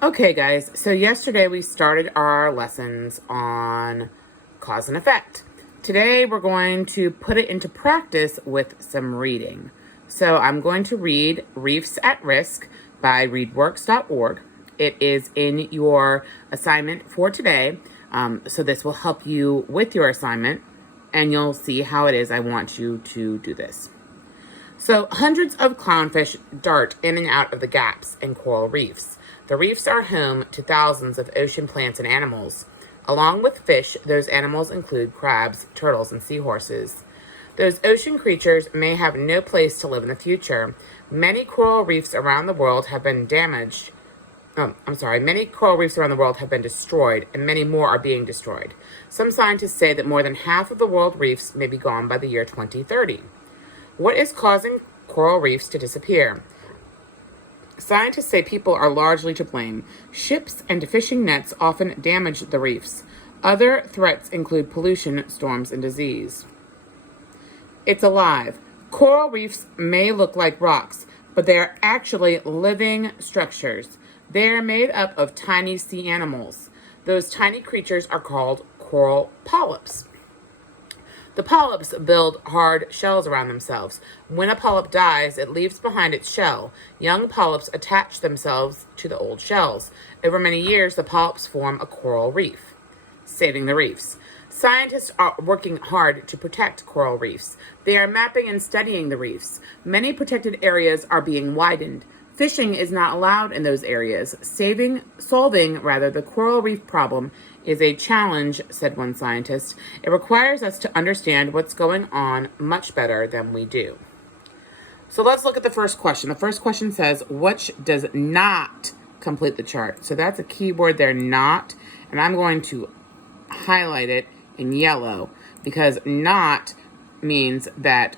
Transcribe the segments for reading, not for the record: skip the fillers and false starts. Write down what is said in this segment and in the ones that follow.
Okay, guys, so yesterday we started our lessons on cause and effect. Today we're going to put it into practice with some reading. So I'm going to read Reefs at Risk by readworks.org. It is in your assignment for today, so this will help you with your assignment, and you'll see how it is I want you to do this. So hundreds of clownfish dart in and out of the gaps in coral reefs. The reefs are home to thousands of ocean plants and animals. Along with fish, those animals include crabs, turtles, and seahorses. Those ocean creatures may have no place to live in the future. Many coral reefs around the world have been damaged. Many coral reefs around the world have been destroyed, and many more are being destroyed. Some scientists say that more than half of the world reefs may be gone by the year 2030. What is causing coral reefs to disappear? Scientists say people are largely to blame. Ships and fishing nets often damage the reefs. Other threats include pollution, storms, and disease. It's alive. Coral reefs may look like rocks, but they are actually living structures. They are made up of tiny sea animals. Those tiny creatures are called coral polyps. The polyps build hard shells around themselves. When a polyp dies, it leaves behind its shell. Young polyps attach themselves to the old shells. Over many years, the polyps form a coral reef, saving the reefs. Scientists are working hard to protect coral reefs. They are mapping and studying the reefs. Many protected areas are being widened. Fishing is not allowed in those areas. Solving the coral reef problem is a challenge, said one scientist. It requires us to understand what's going on much better than we do. So let's look at the first question. The first question says, which does not complete the chart? So that's a keyword there, not, and I'm going to highlight it in yellow because not means that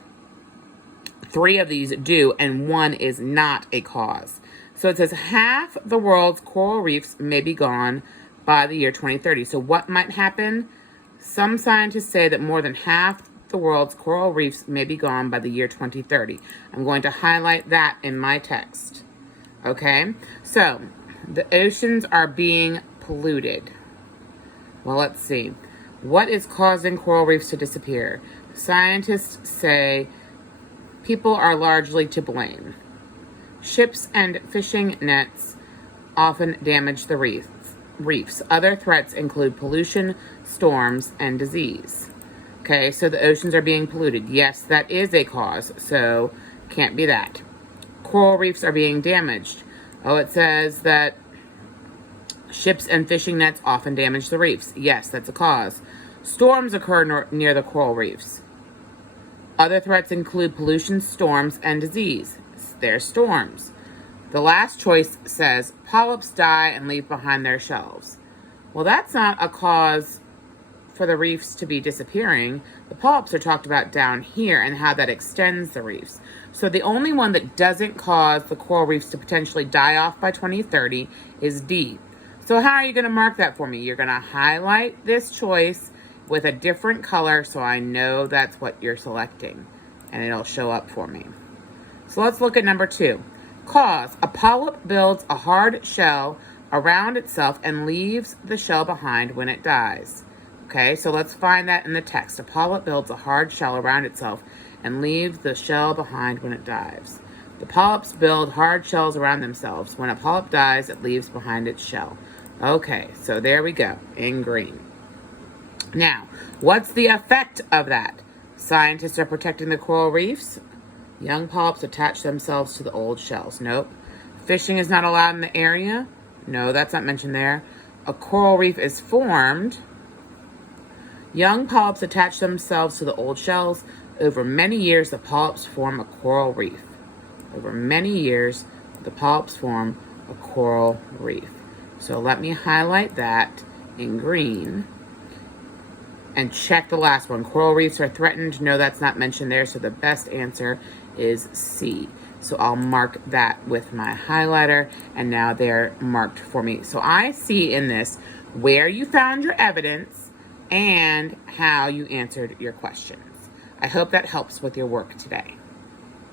3 of these do and 1 is not a cause. So it says half the world's coral reefs may be gone by the year 2030. So what might happen? Some scientists say that more than half the world's coral reefs may be gone by the year 2030. I'm going to highlight that in my text. Okay, so the oceans are being polluted. Well, let's see. What is causing coral reefs to disappear? Scientists say people are largely to blame. Ships and fishing nets often damage the reefs. Other threats include pollution, storms, and disease. Okay, so the oceans are being polluted. Yes, that is a cause, so can't be that. Coral reefs are being damaged. Oh, it says that ships and fishing nets often damage the reefs. Yes, that's a cause. Storms occur near the coral reefs. Other threats include pollution, storms, and disease. There's storms. The last choice says polyps die and leave behind their shells. Well, that's not a cause for the reefs to be disappearing. The polyps are talked about down here and how that extends the reefs. So the only one that doesn't cause the coral reefs to potentially die off by 2030 is D. So how are you going to mark that for me? You're going to highlight this choice with a different color so I know that's what you're selecting, and it'll show up for me. So let's look at number 2. Cause. A polyp builds a hard shell around itself and leaves the shell behind when it dies. Okay, so let's find that in the text. A polyp builds a hard shell around itself and leaves the shell behind when it dies. The polyps build hard shells around themselves. When a polyp dies, it leaves behind its shell. Okay, so there we go, in green. Now, what's the effect of that? Scientists are protecting the coral reefs. Young polyps attach themselves to the old shells. Nope. Fishing is not allowed in the area. No, that's not mentioned there. A coral reef is formed. Young polyps attach themselves to the old shells. Over many years, the polyps form a coral reef. Over many years, the polyps form a coral reef. So let me highlight that in green. And check the last one. Coral reefs are threatened. No, that's not mentioned there. So the best answer is C. So I'll mark that with my highlighter. And now they're marked for me. So I see in this where you found your evidence and how you answered your questions. I hope that helps with your work today.